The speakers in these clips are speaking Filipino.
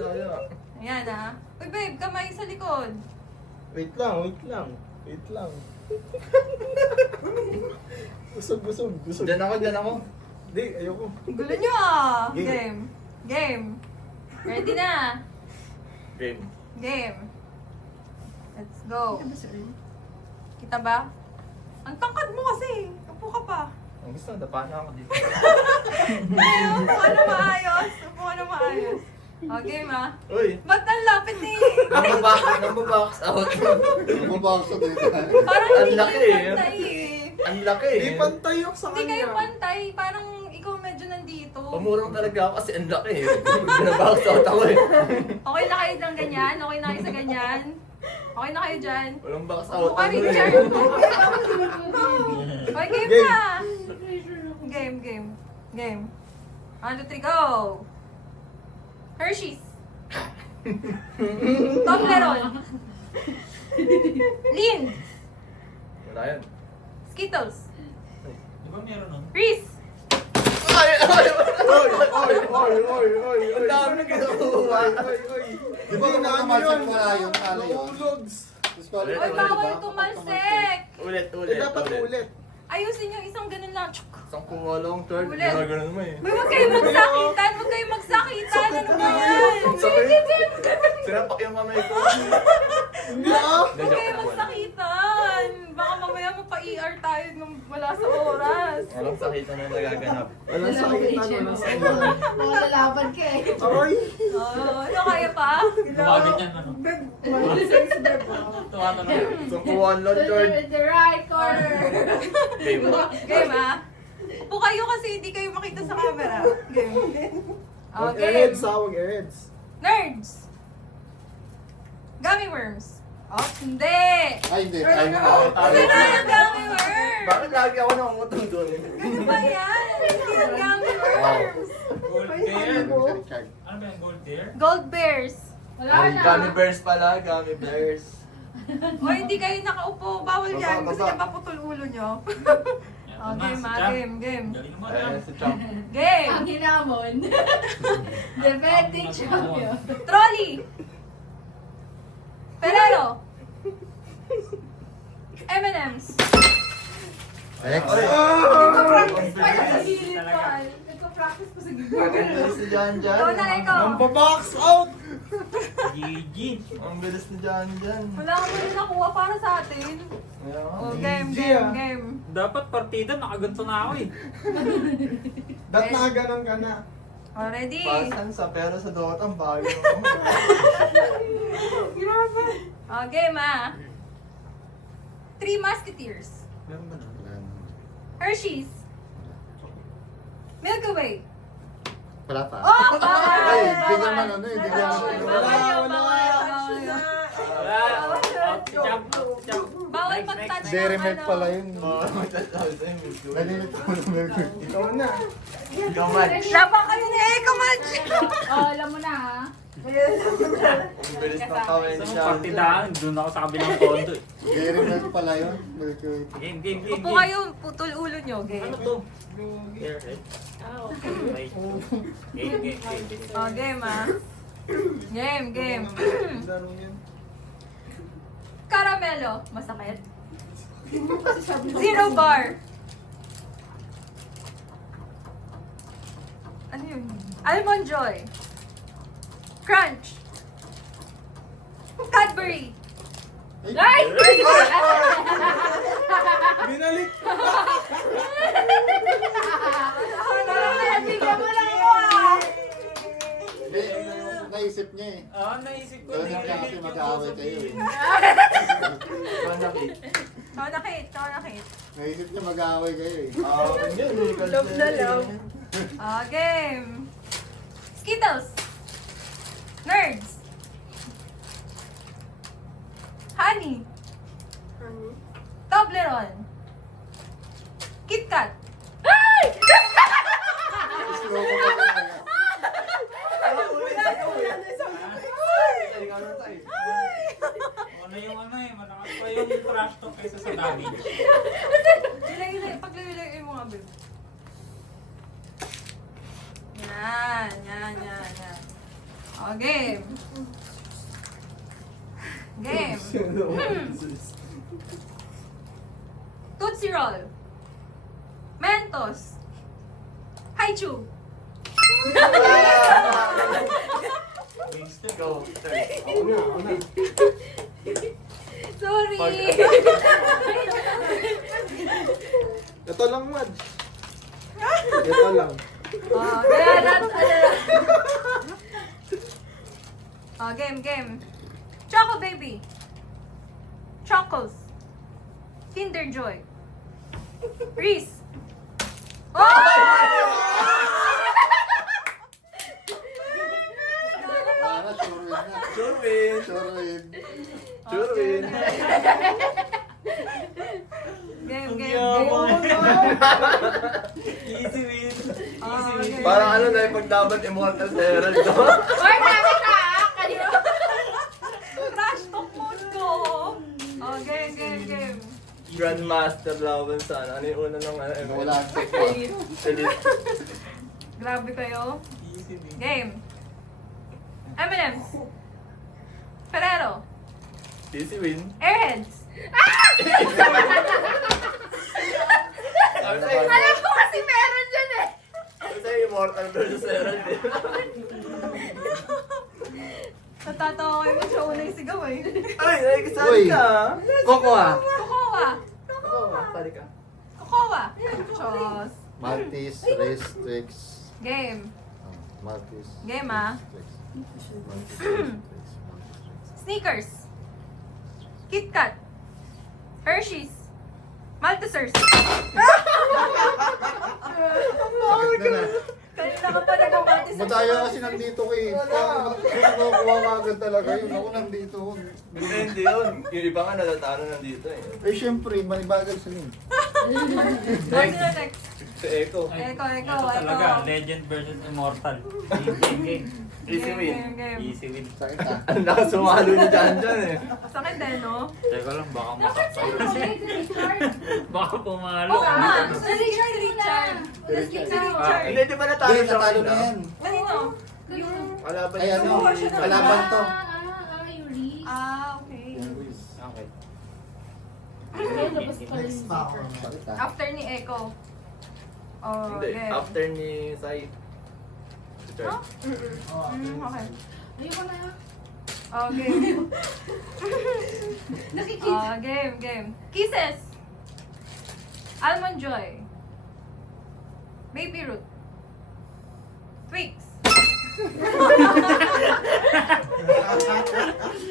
daya. Ayan ah. Uy babe, kamay sa likod. Wait lang. Busog. Diyan ako. Hindi, ayoko. Gulo nyo ah. Game. Game. Ready na. Game. Game. Let's go. Kita ba? Ang tangkad mo kasi. Upo ka pa. Ang gusto, dapa na ako dito. Ayaw, upo ka na maayos. Upo ka na maayos. O, game ah. Uy! Ba't ang lapit ni... Nambabox out. Bumabaksa dito. Parang Ang hindi laki kayo eh. pantay eh. Ang laki eh. Hindi pantay ako sa Hindi kayo kanya. pantay. Parang ikaw medyo nandito. Umurong talaga ako kasi ang laki eh. Binabox out ako eh. Okay na kayo ng ganyan? Okay na kayo sa ganyan? Okay na kayo dyan? Walang box out. Upo ka, ano Richard. eh. Okay, game Game. na! Game. 1, 2, 3, go! Hershey's. Toblerone. Lind. Wala yan. Skittles. Di ba meron nun? Reese. Ay! Oy. Ang dami na kinukuha. Di ba kung tumalsik wala yun? Ano yun? Naulogs. Oy, bawal tumalsik. Ulit. Dapat ulit. Ayusin yung isang ganun lang. Tsuk. Isang kuwalong third. Ulit. Ginaganon mo eh. May huwag kayong magsakitan. Ano ba yan? Sakit. Sinapak yung kamay ko. Hindi ah. Huwag kayong magsakitan. Baka mamaya mapa-ER tayo nung wala sa oras. Walang sakitan na nagaganap. Walang sakitan. Mga lalaban ka eh. Aray. Ano kaya pa? Gumamit yan ano. Tuwa na lang. Isang kuwalong third. The right corner. Game. Game ah. Upo kayo kasi hindi kayo makita sa camera. Game. Wag Okay. Ereds ha, wag Ereds. Nerds. Gummy worms. Oh, hindi. Ay, hindi. Ay, Ay, no. Hindi na yung gummy worms. Bakit lagi ako nakangutong doon? Ano ba yan? Hindi yung gummy worms. Gold bear. Richard. Ano ba yung gold bear? Gold bears. Wala Ay, na. gummy bears pala, gummy bears. O hindi kayo nakaupo. Bawal yan. Gusto niya maputol ulo nyo. Oh, game ah. Game. Galing mo Ayan lang. si Champ. Game. Ang hinamon. Defending champion. Trolley. Ferrero. M&M's. Next. Nagpa-practice pa yan sa gilid ko. Nagpa-practice pa sa gilid. Ang bilis ni Jan Jan. Ikaw na, ikaw. Mambabox out. GG. Ang bilis ni Jan Jan. Wala ka rin nakuha para sa atin. Oh, game. Dapat partida, nakaganto na ako eh. Ba't nakaganon ka na? Already. Pasan sa pero sa Dota ang bago. Oh, game ah. Three Musketeers. Meron ba na? Hershey's. Milky Way. Wala pa. Oh! Ay, bigyan man ano eh. Bigyan man ano. Wala. Si Champ. Bawal mag-touch ng Dairy milk ano. pala yun. Oo, magtatawag sa'yo. Nalilit ko ng milk. Ikaw na. Ikaw man. Laban kayo ni Eka Match! Oh, alam mo na ha. Ang bilis ng kawin ni Sa Jan partidaan, doon ako sa kabilang kondo eh. Dairy milk pala yun. Milk. Game. Upo kayo, putol ulo nyo. Ano Game. to? Airhead? Ah, okay. Game. Oh, game ah. Game. Laro yan. Caramelo. Masakit. Zero bar. Ano yun? Almond Joy. Crunch. Cadbury. Ay! Binalik. Bigyan mo lang yun. Naisip niya eh. Oo, naisip ko. Doon yung kasi mag-aaway kayo eh. Manakit. Nakit. Naisip niya mag-aaway kayo eh. Yun. Love na love. Game. Skittles. Nerds. Honey. Toblerone. KitKat. Ay! Slow ko pa lang. Ano yung ano eh, malakas pa yung trash talk kaysa sa damage. Paglilay mo nga, babe. Yan. Oh, game. Game. Tootsie Roll. Mentos. Haichu. Wasted. Go. Ako na. Sorry. Ito lang, Mad. Ito lang. Oh, kaya ano lang. Oh, game. Choco Baby. Chocos. Kinder Joy. Reese. Oh! Para sure win na. Sure win. Sure win. Sure win. Game. Easy win. Oh, okay. Parang ano na yung pagdaban Immortal sa Herald. no? Oy, marami ka! Kanina. Trash talk mode ko. Oh, game. Grandmaster laban sa ano. Ano yung una ng ano? Wala ang check pa. Elite. Grabe kayo. Easy win. Game. M&M's. Ferrero. Easy win. Airheads. Sabi sa'yo, Alam ko kasi meron dyan eh. sabi sa'yo, Immortal versus Herald. eh. Natatawa kayo mo siya unang sigaw eh. Ay, nakikisali Uy. ka. Cocoa. Kokowa. Cocoa. Sali ka. Kokowa. Chos. Maltese, Race, Trix. Game. Maltese. Game, ah. Trix. Maltese, Race, Trix. Maltese, Trix. Sneakers. Kit Kat. Hershey's. Maltesers. Sakit na na. Kanina ka pa nag-Maltesers. Mataya kasi nandito ko eh. Gusto ko kuha ka agad talaga yun. Ako nandito. Hindi yun. Yung iba nga natatalo nandito eh. Eh syempre, malibagal sa name. Sino next? Si Echo. Eko. Ito talaga, legend versus immortal. Game. Easy win. Game. Easy win. Sakit ha. Ang lakas sumalo ni Jan eh. Sakit din, no? Teka lang, baka masaktan. Baka pumalo. Oo nga. Si Richard. Si Richard. Hindi, di ba natalo Hindi, siya natalo na kanina? yan. Kanino? Wala ba Ay, niya? ano? Kalaban to. Yung Reese. Okay. Okay. Labas pa rin Next pa ako. Sakit ha. After ni Echo. Oh, Hindi, game. after ni Sai. Si Char. Oh, Okay. Ayoko na. Oh, game. Nakikita. Game. Kisses. Almond Joy. Baby Root. Twix.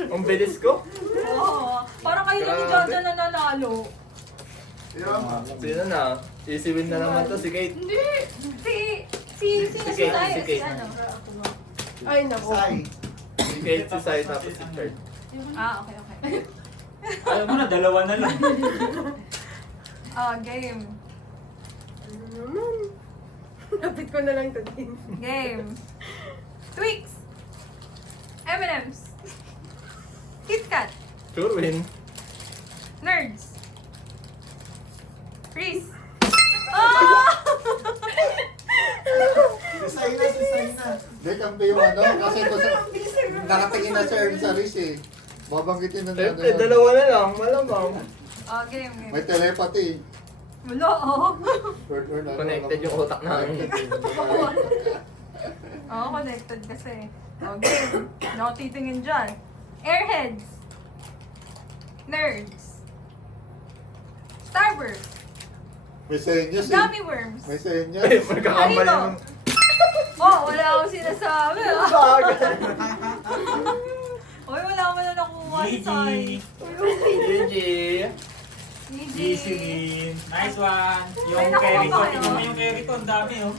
Ang bilis ko. Oo. Parang kayo lang ni Grabe. Jojo na nanalo. Sino na? Easy win na naman to si Kate. Hindi. Si Kate, tayo. si Si Kate. ano. Ay, nako. Sai. Si Kate, si Sai, tapos si Char. Ah, okay. Alam mo na, dalawa na lang. Game. Lapit ko na lang ito din. Game. Twix. M&M's. Kit Kat. Sure win. Nerds. Reese. Oh! Si Sai na. Hindi, kampi yung ano. Kasi kung sa... Nakatingin na sir sa Riz eh. Babanggitin na Siyempre, yan. dalawa na lang. Malamang. Game. May telepathy. Wala, oh. Word, Connected yung utak namin. Oo, connected kasi. Game. Hindi ako titingin dyan. Airheads. Nerds. Starburst. May senyas eh. Gummy worms. May senyas. Ay, magkakamali Ano? yung... Oh, wala akong sinasabi, ah. Bagay. Oy, wala akong na nakuha GG. sa GG. Easy win. Nice one. May Yung nakuha carry ba ko. kayo? Tingnan mo yung carry ko. Ang dami oh.